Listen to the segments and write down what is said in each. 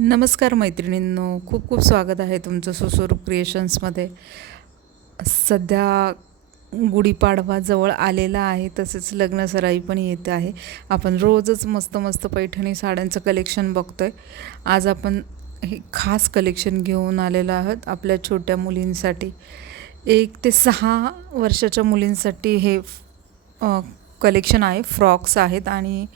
नमस्कार मैत्रिणींनो, खूप खूप स्वागत आहे तुमचं सुस्वरूप क्रिएशन्समध्ये. सध्या गुढीपाडवा जवळ आलेला आहे, तसेच लग्नसराई पण येत आहे. आपण रोजच मस्त मस्त पैठणी साड्यांचं कलेक्शन बघतो आहे. आज आपण हे खास कलेक्शन घेऊन आलेलो आहोत आपल्या छोट्या मुलींसाठी. 1 ते 6 वर्षाच्या मुलींसाठी हे कलेक्शन आहे. फ्रॉक्स आहेत आणि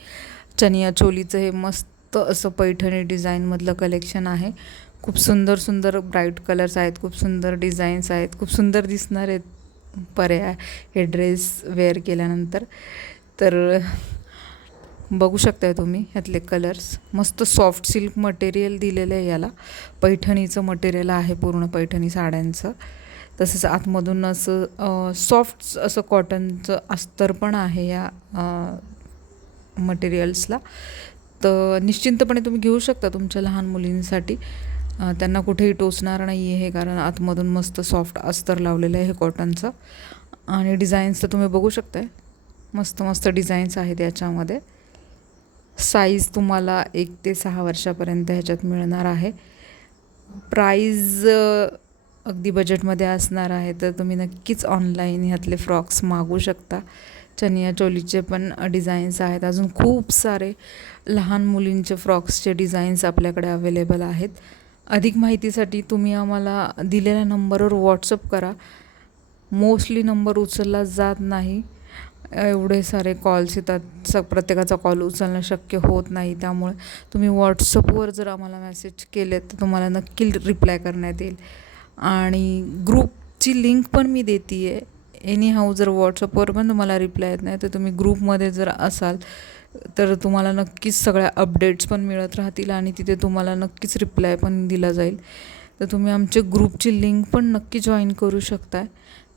चनिया चोलीचं हे मस्त असं पैठणी डिझाईनमधलं कलेक्शन आहे. खूप सुंदर सुंदर ब्राईट कलर्स आहेत, खूप सुंदर डिझाईन्स आहेत, खूप सुंदर दिसणार आहेत पर्याय हे ड्रेस वेअर केल्यानंतर. तर बघू शकताय तुम्ही ह्यातले कलर्स. मस्त सॉफ्ट सिल्क मटेरियल दिलेलं आहे याला. पैठणीचं मटेरियल आहे पूर्ण पैठणी साड्यांचं. तसंच आतमधून असं सॉफ्ट असं कॉटनचं अस्तर पण आहे या मटेरियल्सला. तर निश्चिंतपणे तुम्ही घेऊ शकता तुमच्या लहान मुलींसाठी. त्यांना कुठेही टोचणार नाही आहे हे, कारण आतमधून मस्त सॉफ्ट अस्तर लावलेलं आहे हे कॉटनचं. आणि डिझाईन्स तर तुम्ही बघू शकताय, मस्त मस्त डिझाईन्स आहेत याच्यामध्ये. साईज तुम्हाला 1 ते 6 वर्षापर्यंत ह्याच्यात मिळणार आहे. प्राईज अगदी बजेटमध्ये असणार आहे, तर तुम्ही नक्कीच ऑनलाईन ह्यातले फ्रॉक्स मागवू शकता. चनिया चोलीचे पण डिझाईन्स आहेत. अजून खूप सारे लहान मुलींचे फ्रॉक्सचे डिझाईन्स आपल्याकडे अवेलेबल आहेत. अधिक माहितीसाठी तुम्ही आम्हाला दिलेल्या नंबरवर व्हॉट्सअप करा. मोस्टली नंबर उचलला जात नाही, एवढे सारे कॉल्स येतात, प्रत्येकाचा कॉल उचलणं शक्य होत नाही. त्यामुळे तुम्ही व्हॉट्सअपवर जर आम्हाला मेसेज केले तर तुम्हाला नक्की रिप्लाय करण्यात येईल. आणि ग्रुपची लिंक पण मी देते आहे. एनी हाऊ जर व्हॉट्सअपवर पण तुम्हाला रिप्लाय येत नाही, तर तुम्ही ग्रुपमध्ये जर असाल तर तुम्हाला नक्कीच सगळ्या अपडेट्स पण मिळत राहतील आणि तिथे तुम्हाला नक्कीच रिप्लाय पण दिला जाईल. तर तुम्ही आमचे ग्रुपची लिंक पण नक्की जॉईन करू शकताय.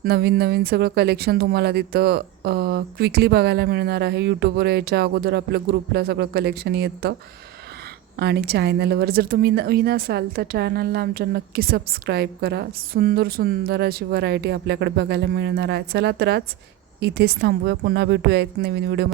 नवीन नवीन सगळं कलेक्शन तुम्हाला तिथं क्विकली बघायला मिळणार आहे. यूट्यूबवर यायच्या अगोदर आपल्या ग्रुपला सगळं कलेक्शन येतं. आणि चॅनलवर जर तुम्ही नवीन असाल तर चॅनलला आमच्या नक्की सबस्क्राईब करा. सुंदर सुंदर अशी व्हरायटी आपल्याकडे बघायला मिळणार आहे. चला तर आज इथेच थांबूया. पुन्हा भेटूया एक नवीन व्हिडिओ.